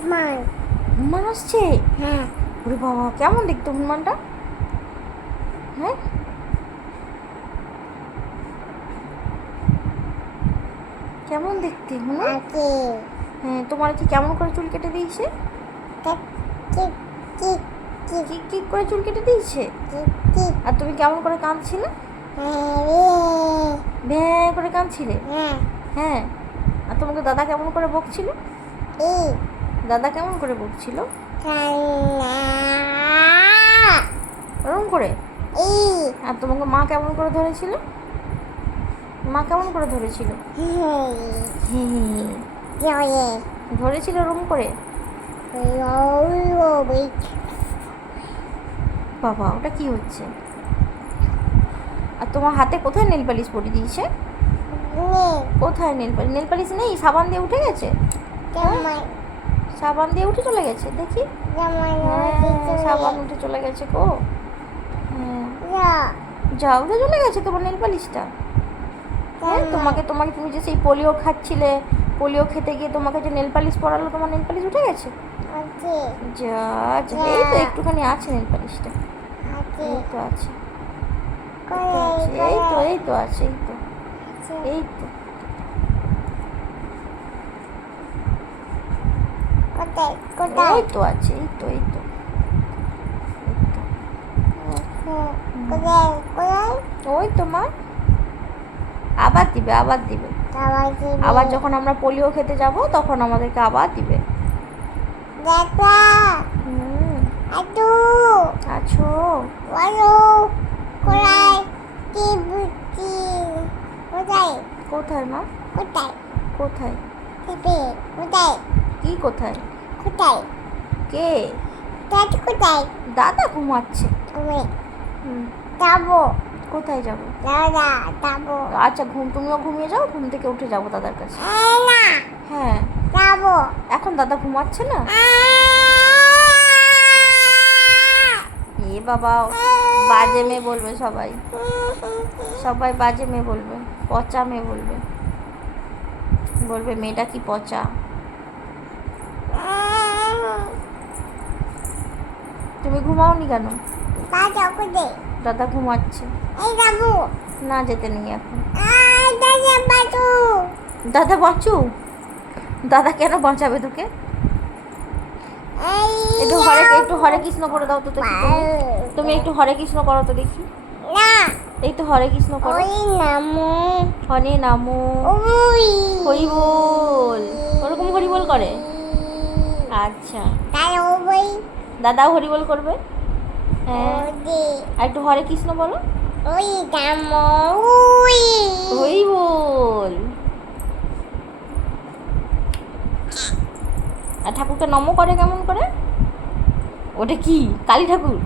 হনুমান আসছে? হ্যাঁ। ওরে বাবা, কেমন দেখতে হনুমানটা? হ্যাঁ, কেমন দেখতে হনুমান? হ্যাঁ, তোমার কি কেমন করে চুল কেটে দিয়েছে? কিক কিক করে চুল কেটে দিয়েছে। আর তুমি কেমন করে কাঁদছিলে? ভ্যাঁ করে কাঁদছিলে? হ্যাঁ। আর তোমাকে দাদা কেমন করে বকছিল? দাদা কেমন করে বকছিল? ওরকম করে। আর তোমাকে মা কেমন করে ধরেছিল? মা কেমন করে ধরেছিল? ধরেছিল ওরকম করে। বাবা, ওটা কি হচ্ছে? আর তোমার হাতে কোথায় নেল পালিশ পরিয়ে দিয়েছে? কোথায় নেল পালিশ? নেল পালিশ নেই, সাবান দিয়ে উঠে গেছে। সাবান দিয়ে উঠে চলে গেছে, দেখি। সাবান উঠে চলে গেছে গো। যা উঠে চলে গেছে তোমার নেল পালিশটা। হ্যাঁ, তোমাকে তুমি যে সেই পোলিও খাচ্ছিলে, পোলিও খেতে গিয়ে তোমাকে যে নেল পালিশ পরালো, তোমার নেল পালিশ উঠে গেছে। যা যা, এই তো একটুখানি আছে নেল পালিশটা। এই তো আছে, এই তো এই তো আছে, এই তো এই তো। এই তো আছে, এই তো এই তো। ওই তো মা, আবার দিবে, আবার দিবে। আবার যখন আমরা পোলিও খেতে যাব তখন আমাদেরকে আবার দিবে। আছো? কোথায় মা? কোথায়? কি কোথায়? কে? দাদা ঘুমাচ্ছে। কোথায় যাবো? আচ্ছা, তুমিও ঘুমিয়ে যাও, ঘুম থেকে উঠে যাবো দাদার কাছে। হ্যাঁ, এখন দাদা ঘুমাচ্ছে না। এ বাবা, বাজে মেয়ে বলবে সবাই, সবাই বাজে মেয়ে বলবে, পচা মেয়ে বলবে, বলবে মেয়েটা কি পচা। তুমি ঘুমাওনি কেন? দাদা ঘুমাচ্ছে। না, যেতে নেই এখন। দাদা বাঁচু? দাদা কেন বাঁচাবে তোকে? একটু হরে কৃষ্ণ করে দাও তো দেখি। তুমি একটু হরে কৃষ্ণ করো তো দেখি। এই তো হরে কৃষ্ণ করো। হরে নামো, হরি বল। ওরকম হরি বল করে? আচ্ছা, দাদাও হরি বল করবে। হ্যাঁ, আর একটু হরে কৃষ্ণ বলো। হরি বল। আর ঠাকুরকে নমো করে কেমন করে? ওটা কি কালী ঠাকুর?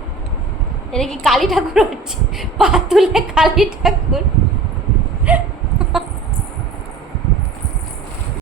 এটা কি কালী ঠাকুর হচ্ছে? পা তুলে কালী ঠাকুর?